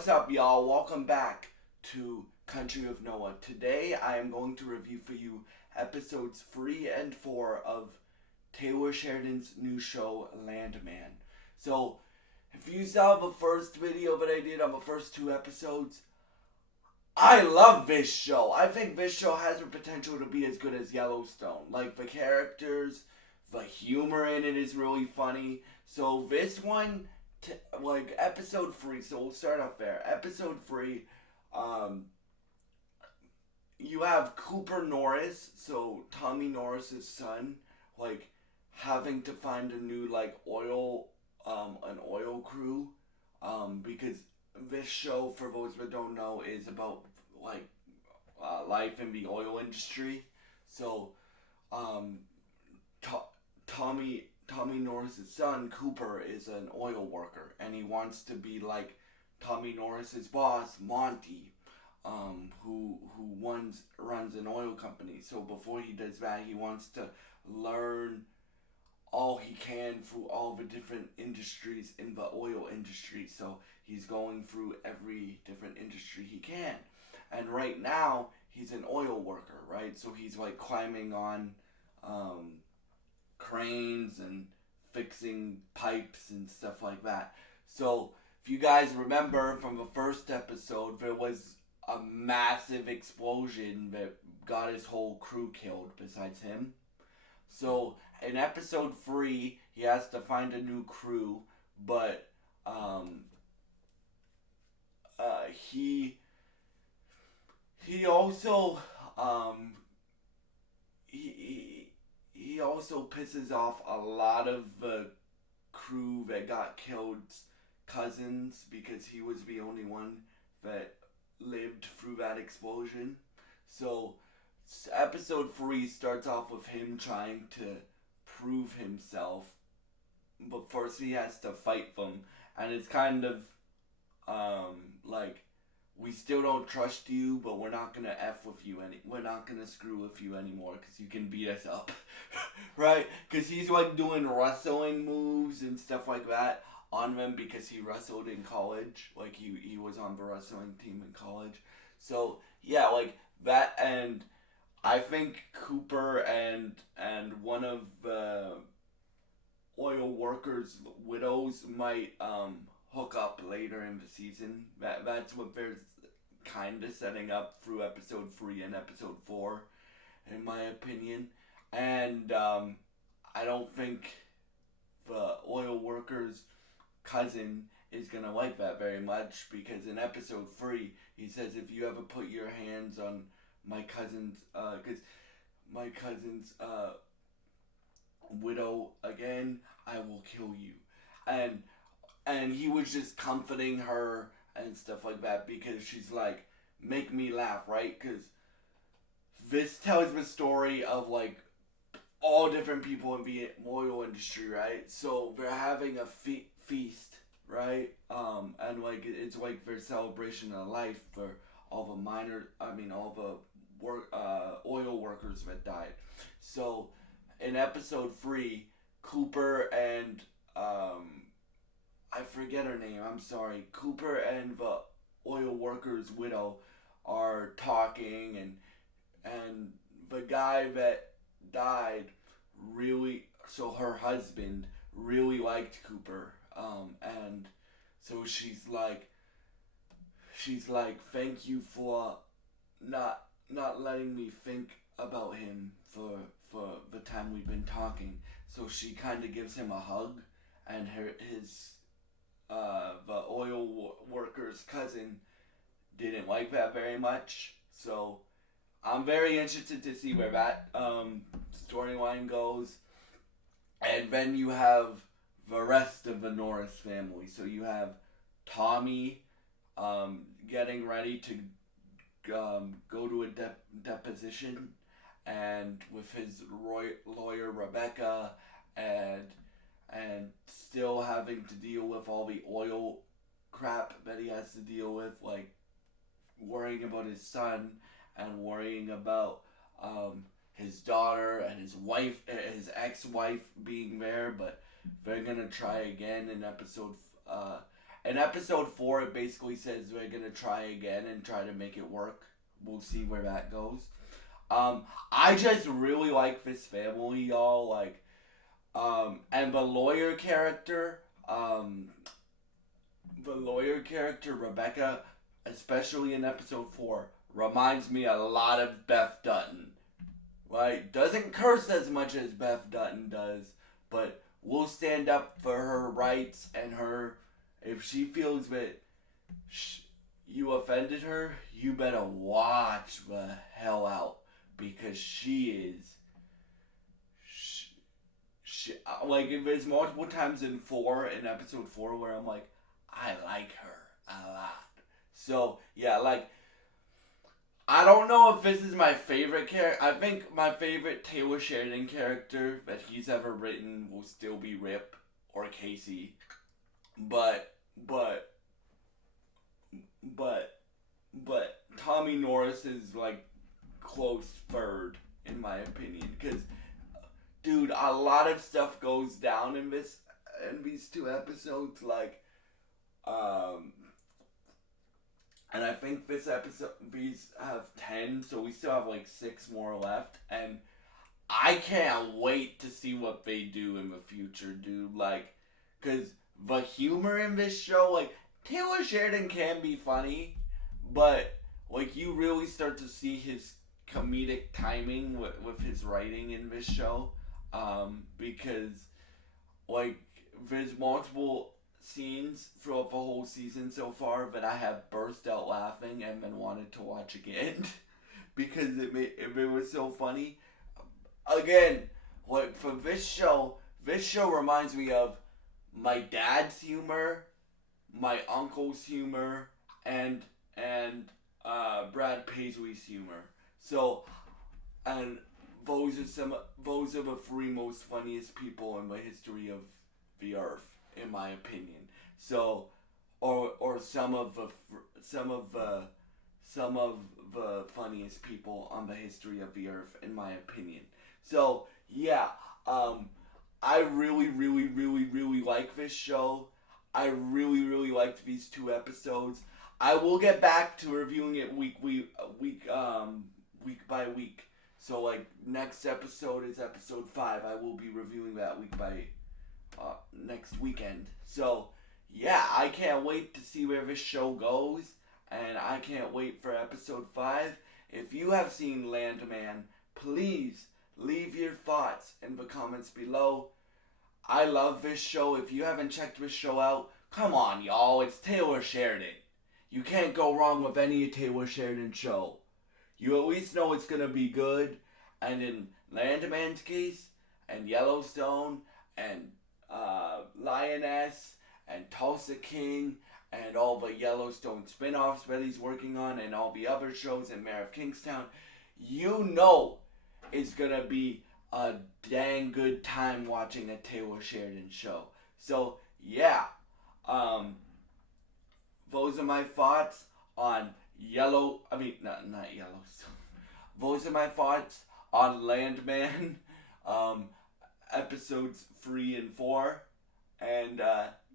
What's up, y'all? Welcome back to Country of Noah. Today I am going to review for you episodes 3 and 4 of Taylor Sheridan's new show, Landman. So, if you saw the first video that I did on the first 2 episodes, I love this show. I think this show has the potential to be as good as Yellowstone. Like, the characters, the humor in it is really funny. So, this one, episode 3, so we'll start off there. Episode 3, you have Cooper Norris, so Tommy Norris's son, having to find a new, an oil crew, because this show, for those that don't know, is about, life in the oil industry. So, Tommy Norris's son, Cooper, is an oil worker, and he wants to be like Tommy Norris's boss, Monty, who runs an oil company. So before he does that, he wants to learn all he can through all the different industries in the oil industry. So he's going through every different industry he can. And right now, he's an oil worker, right? So he's climbing on cranes and fixing pipes and stuff like that. So if you guys remember from the first episode, there was a massive explosion that got his whole crew killed besides him. So in episode 3, he has to find a new crew, but he also he also pisses off a lot of the crew that got killed's cousins because he was the only one that lived through that explosion. So episode 3 starts off with him trying to prove himself, but first he has to fight them, and it's kind of we still don't trust you, but we're not gonna we're not gonna screw with you anymore because you can beat us up. Right? Because he's doing wrestling moves and stuff like that on them because he wrestled in college. He was on the wrestling team in college. So yeah, that. And I think Cooper and one of the oil workers' widows might hook up later in the season. That's what they're kind of setting up through episode 3 and episode 4, in my opinion. And I don't think the oil worker's cousin is gonna like that very much, because in episode 3 he says, if you ever put your hands on my cousin's widow again, I will kill you. And he was just comforting her and stuff like that because she's like, make me laugh, right? Because this tells the story of all different people in the oil industry, right? So they're having a feast, right? And it's their celebration of life for all the oil workers that died. So in episode 3, Cooper and I forget her name, I'm sorry. Cooper and the oil worker's widow are talking, and the guy that died her husband really liked Cooper, and so she's like, thank you for not letting me think about him for the time we've been talking. So she kind of gives him a hug, and the oil worker's cousin didn't like that very much. So I'm very interested to see where that storyline goes. And then you have the rest of the Norris family. So you have Tommy getting ready to go to a deposition, and with his lawyer Rebecca, and still having to deal with all the oil crap that he has to deal with, worrying about his son and worrying about his daughter and his ex-wife being there, but they're gonna try again in episode In episode 4, it basically says we're gonna try again and try to make it work. We'll see where that goes. I just really like this family, y'all. Like, and the lawyer character, Rebecca, especially in episode 4, reminds me a lot of Beth Dutton. Right? Doesn't curse as much as Beth Dutton does, but will stand up for her rights and her. If she feels that you offended her, you better watch the hell out because she is. Like, there's multiple times in episode 4, where I'm like, I like her a lot. So, yeah, like, I don't know if this is my favorite character. I think my favorite Taylor Sheridan character that he's ever written will still be Rip or Casey. But Tommy Norris is, like, close third, in my opinion. Because, dude, a lot of stuff goes down in these 2 episodes. Like, and I think these have 10, so we still have like 6 more left. And I can't wait to see what they do in the future, dude. Like, because the humor in this show, like, Taylor Sheridan can be funny, but, like, you really start to see his comedic timing with his writing in this show. Because, like, there's multiple scenes throughout the whole season so far that I have burst out laughing and then wanted to watch again because it was so funny. Again, like, for this show reminds me of my dad's humor, my uncle's humor, and Brad Paisley's humor. So, and those are the 3 most funniest people in the history of the earth, in my opinion. So, or some of the funniest people on the history of the earth, in my opinion. So, yeah, I really, really, really, really like this show. I really, really liked these 2 episodes. I will get back to reviewing it week by week. So, like, next episode is episode 5. I will be reviewing that week by next weekend. So, yeah, I can't wait to see where this show goes, and I can't wait for episode 5. If you have seen Landman, please leave your thoughts in the comments below. I love this show. If you haven't checked this show out, come on, y'all. It's Taylor Sheridan. You can't go wrong with any Taylor Sheridan show. You at least know it's going to be good. And in Landman's case, and Yellowstone, and Lioness, and Tulsa King, and all the Yellowstone spin-offs that he's working on, and all the other shows, and Mayor of Kingstown, you know it's going to be a dang good time watching a Taylor Sheridan show. So, yeah. Those are my thoughts on not Yellowstone. Those are my thoughts on Landman, episodes 3 and 4. And,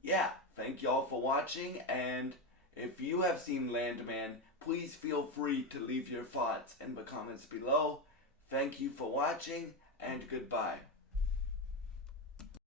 yeah, thank y'all for watching. And if you have seen Landman, please feel free to leave your thoughts in the comments below. Thank you for watching, and goodbye.